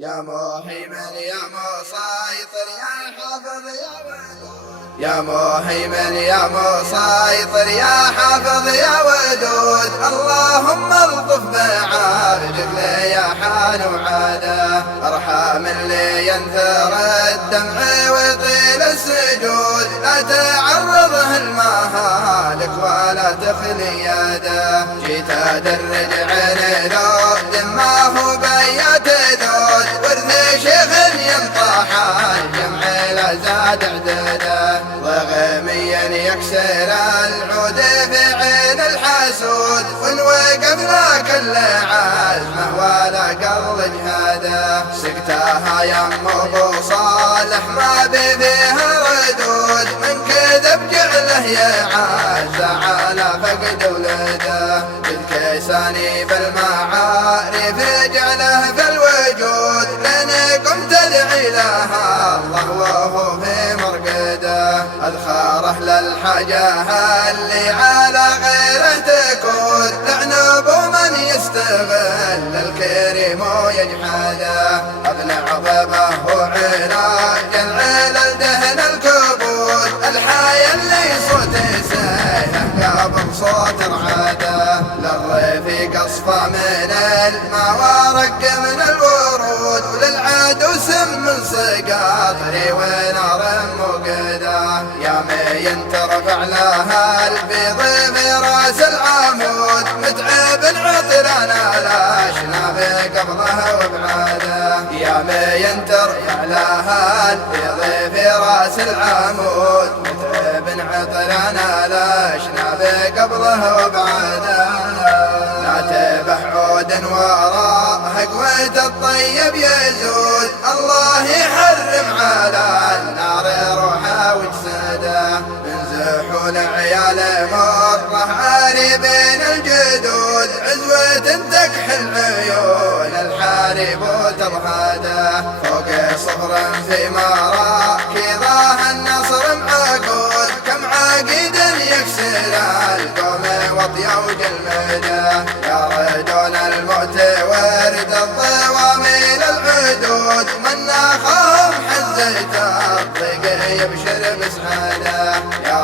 يا مهيمن يا مسيطر يا حافظ يا ودود، يا مهيمن يا مسيطر يا حافظ يا ودود. اللهم الطف بعبدك لي يا حان وعاده، ارحم اللي ينثر الدمع ويطيل السجود. لا تعرضه المهالك ولا تخلي يده، جيت ادرج عين ذود ما هو بيت ذود. ورث شيخ ينطح الجمع لا زاد عدده، ضغميا يكسر العود في عين الحسود. وان وقفنا كل عزمه ولا قل جهاده، سقتها يم ابو صالح ما فيها ردود. من كذب جعله يعز على فقد ولده، بالكيساني بالمعارف جعله في الوجود. لانكم تدعي لها الله وهو في مرقده، اذخاره للحاجه اللي على غيره تكون. لعنب من يستغل الكريم ويجحده، ابلع ضبه وعلاج العلل دهن الكبود. الحياة اللي صوت سيله قبل صوت رعاده، للرفيق اصفى من الماء ورق من الورود. وللعدو سم من سقاطري ونار موقده، يا مين ترفع لها البيض في راس العمود. متعب عطران الاشنا في قبضه وابعاده، يا مين ترفع لها البيض في راس العمود. متعب عطران الاشنا في قبضه وابعاده، لا تبح عود وراء قوة الطيب يزود. الله يحرم على النار روحه وجسده، من زحول عيال مره عاربين الجدود. عزوة تكحل عيون الحارب وتضحاده، فوق صفر في مراكضه النصر معقود. كم عقيد يكسر القوم وطيا وجلمده، يا رجل الموت ورد الضواميل العدود. من ناخهم حزيت الضيق يبشر بسعاده، يا